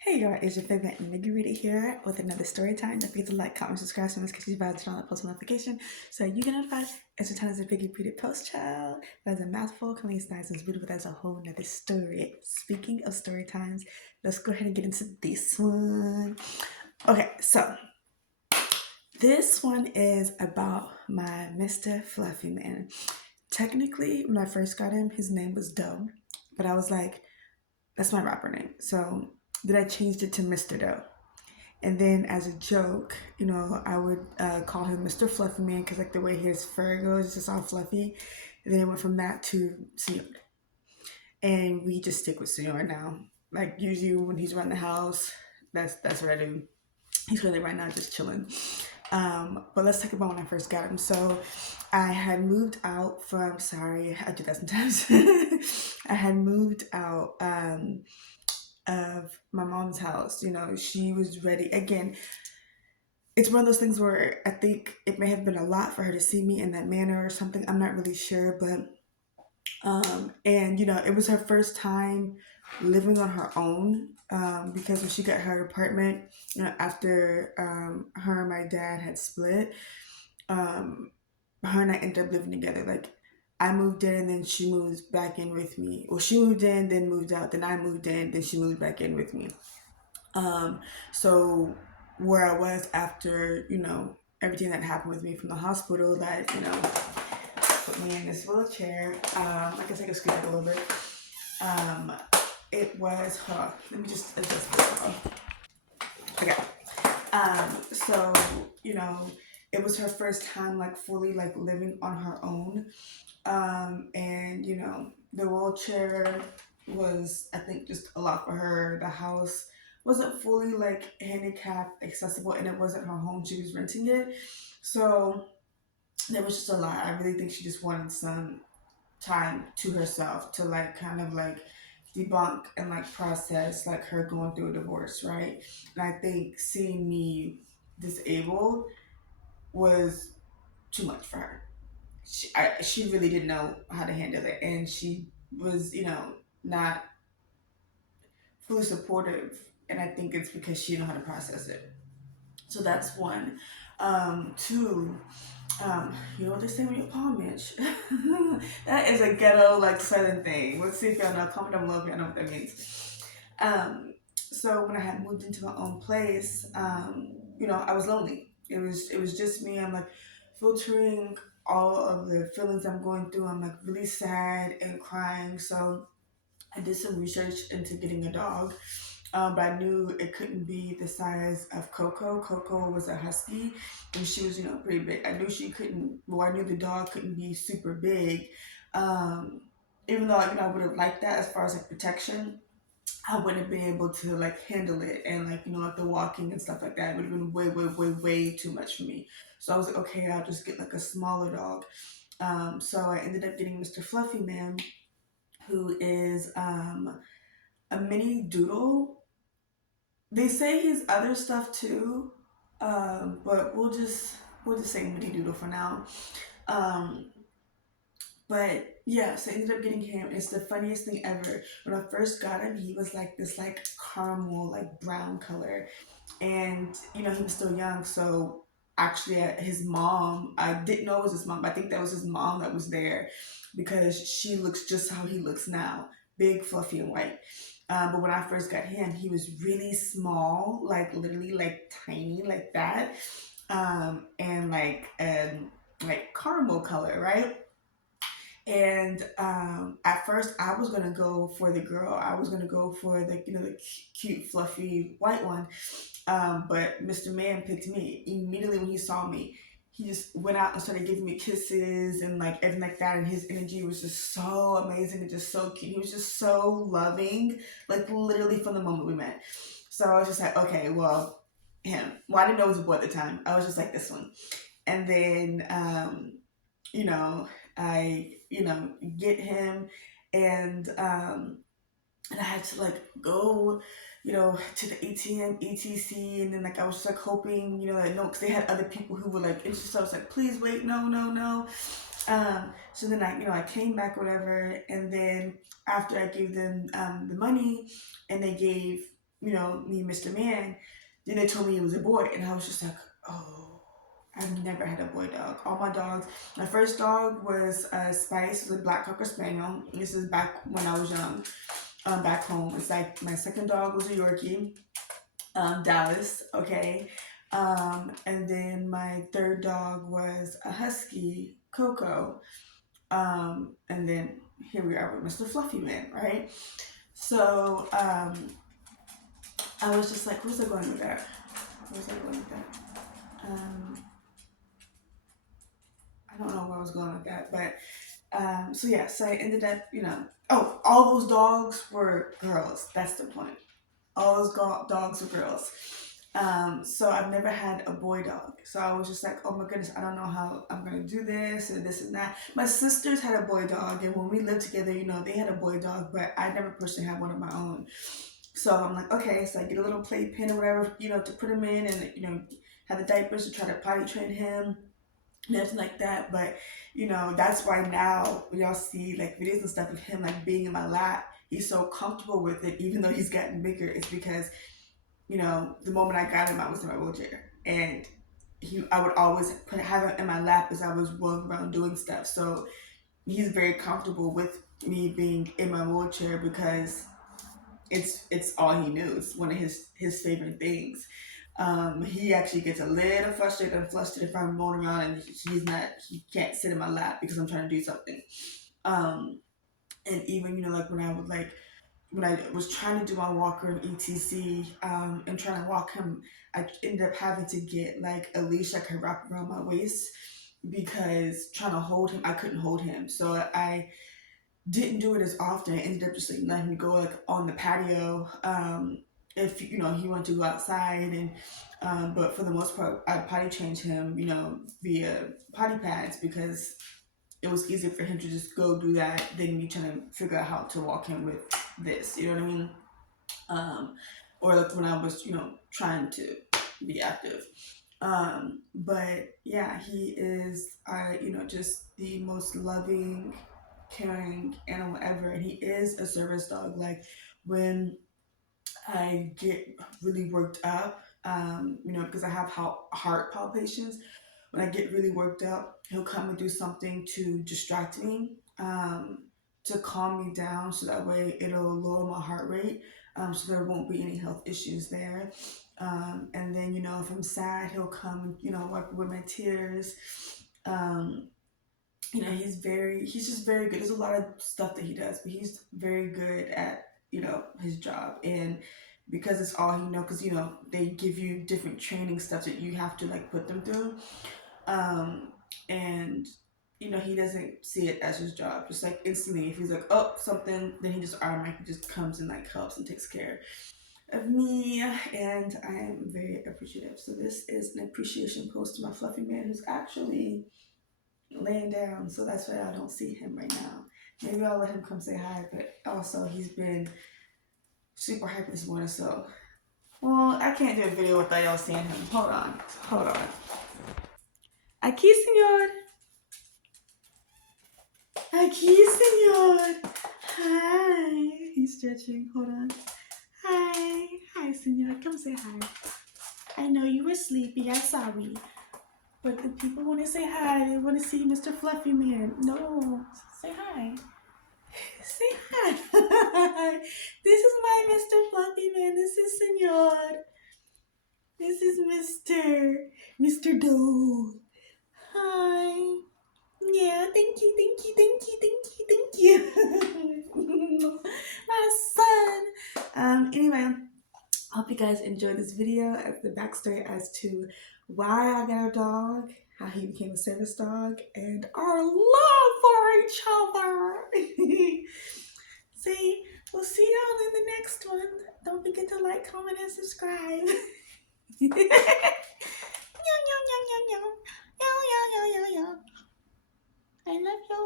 Hey y'all, it's your favorite nigga reader here with another story time. Don't forget to like, comment, subscribe, so because you're about to turn on the post notification so you get notified every time there's a biggie pretty post, child. That's a mouthful, coming nice and beautiful. That's a whole nother story. Speaking of story times, let's go ahead and get into this one. Okay, so this one is about my Mr. Fluffy Man. Technically, when I first got him, his name was Doughhh, but I was like, that's my rapper name. So then I changed it to Mr. Doughhh. And then as a joke, I would call him Mr. Fluffy Man because like the way his fur goes, it's just all fluffy. And then it went from that to Senor. And we just stick with Senor now. Like usually when he's around the house, that's what I do. He's really right now just chilling. But let's talk about when I first got him. So I had moved out from, sorry, I do that sometimes. I had moved out of my mom's house. She was ready. Again, it's one of those things where I think it may have been a lot for her to see me in that manner or something. I'm not really sure, but and it was her first time living on her own because when she got her apartment, after her and my dad had split, um, her and I ended up living together. Like I moved in and then she moved back in with me. Well, she moved in, then moved out, then I moved in, then she moved back in with me. Um, so where I was after, everything that happened with me from the hospital that, put me in this wheelchair. I guess I can scoot back a little bit. Um, it was, hold on, let me just adjust this. Okay. So, you know, it was her first time like fully like living on her own. And the wheelchair was, I think, just a lot for her. The house wasn't fully like handicap accessible, and it wasn't her home. She was renting it, so there was just a lot. I really think she just wanted some time to herself to like kind of like debunk and like process like her going through a divorce, right? And I think seeing me disabled was too much for her. She really didn't know how to handle it, and she was not fully supportive, and I think it's because she didn't know how to process it. So that's one. Two, you know what they say when you palm itch. That is a ghetto like southern thing. Let's see if y'all know. Comment down below if y'all know what that means. So when I had moved into my own place, I was lonely. It was just me. I'm like filtering all of the feelings I'm going through. I'm like really sad and crying. So I did some research into getting a dog, but I knew it couldn't be the size of Coco. Coco was a husky, and she was, pretty big. I knew she couldn't. Well, I knew the dog couldn't be super big, um, even though I would have liked that as far as like protection. I wouldn't be able to like handle it and like like the walking and stuff like that. It would have been way, way, way, way too much for me. So I was like, okay, I'll just get like a smaller dog. So I ended up getting Mr. Fluffy Man, who is a mini doodle. They say he's other stuff too, but we'll just say mini doodle for now. Um, but yeah, so I ended up getting him. It's the funniest thing ever. When I first got him, he was like this like caramel like brown color, and he was still young, so actually his mom, I didn't know it was his mom, but I think that was his mom that was there because she looks just how he looks now, big, fluffy, and white. But when I first got him, he was really small, like literally like tiny, like that, and like caramel color, right? And at first, I was gonna go for the girl. I was gonna go for the cute, fluffy white one. But Mr. Man picked me immediately when he saw me. He just went out and started giving me kisses and like everything like that. And his energy was just so amazing and just so cute. He was just so loving, like literally from the moment we met. So I was just like, okay, well, him. Well, I didn't know it was a boy at the time. I was just like this one. And then you know, I, get him, and and I had to like go, to the ATM, ETC, and then like I was just like hoping, that no, because they had other people who were like interested. So I was like, please wait, no, no, no. So then I came back, whatever, and then after I gave them the money, and they gave me, Mr. Man. Then they told me it was a boy, and I was just like, oh, I've never had a boy dog. All my dogs, my first dog was Spice, it was a black cocker spaniel. This is back when I was young, back home. It's like my second dog was a Yorkie, Dallas, okay. And then my third dog was a Husky, Coco. And then here we are with Mr. Fluffy Man, right? So I was just like, where's I going with that? Where's I going with that? I don't know where I was going with that, but so yeah, so I ended up, oh, all those dogs were girls. That's the point. All those dogs were girls. So I've never had a boy dog. So I was just like, oh my goodness, I don't know how I'm gonna do this and this and that. My sisters had a boy dog, and when we lived together, they had a boy dog, but I never personally had one of my own. So I'm like, okay, so I get a little playpen or whatever, to put him in, and have the diapers to try to potty train him, nothing like that. But that's why now when y'all see like videos and stuff of him like being in my lap, he's so comfortable with it, even though he's gotten bigger. It's because the moment I got him, I was in my wheelchair, and I would always have him in my lap as I was rolling around doing stuff. So he's very comfortable with me being in my wheelchair because it's all he knew. It's one of his favorite things. He actually gets a little frustrated and flustered if I'm rolling around and he can't sit in my lap because I'm trying to do something. And even like when I was trying to do my walker in ETC, and trying to walk him, I ended up having to get like a leash I could wrap around my waist because trying to hold him, I couldn't hold him. So I didn't do it as often. I ended up just like letting him go like on the patio. If he wanted to go outside, and but for the most part, I potty changed him, via potty pads because it was easier for him to just go do that than me trying to figure out how to walk him with this. You know what I mean? Or like when I was, trying to be active. But yeah, he is, just the most loving, caring animal ever, and he is a service dog. Like when I get really worked up, because I have heart palpitations. When I get really worked up, he'll come and do something to distract me, to calm me down, so that way it'll lower my heart rate, so there won't be any health issues there. And then, if I'm sad, he'll come and, wipe away my tears. Um, he's just very good. There's a lot of stuff that he does, but he's very good at, his job. And because it's all he knows, because, they give you different training stuff that you have to like put them through. And he doesn't see it as his job. Just like instantly, if he's like, oh, something, then he just automatically just comes and like helps and takes care of me, and I am very appreciative. So this is an appreciation post to my fluffy man who's actually laying down, so that's why I don't see him right now. Maybe I'll let him come say hi, but also he's been super hyper this morning, so well, I can't do a video without y'all seeing him. Hold on. Aquí, señor. Aquí, señor. Hi. He's stretching. Hold on. Hi, señor. Come say hi. I know you were sleepy. I'm sorry. But the people want to say hi. They want to see Mr. Fluffy Man. No. Say hi. Say hi. This is my Mr. Fluffy Man. This is Senor. This is Mr. Doughhh. Hi. Yeah, thank you. My son. Anyway, I hope you guys enjoyed this video as the backstory as to why I got a dog, how he became a service dog, and our love for each other. See, we'll see y'all in the next one. Don't forget to like, comment, and subscribe. Meow, meow, meow, meow, meow, meow, meow, meow, meow, meow. I love you.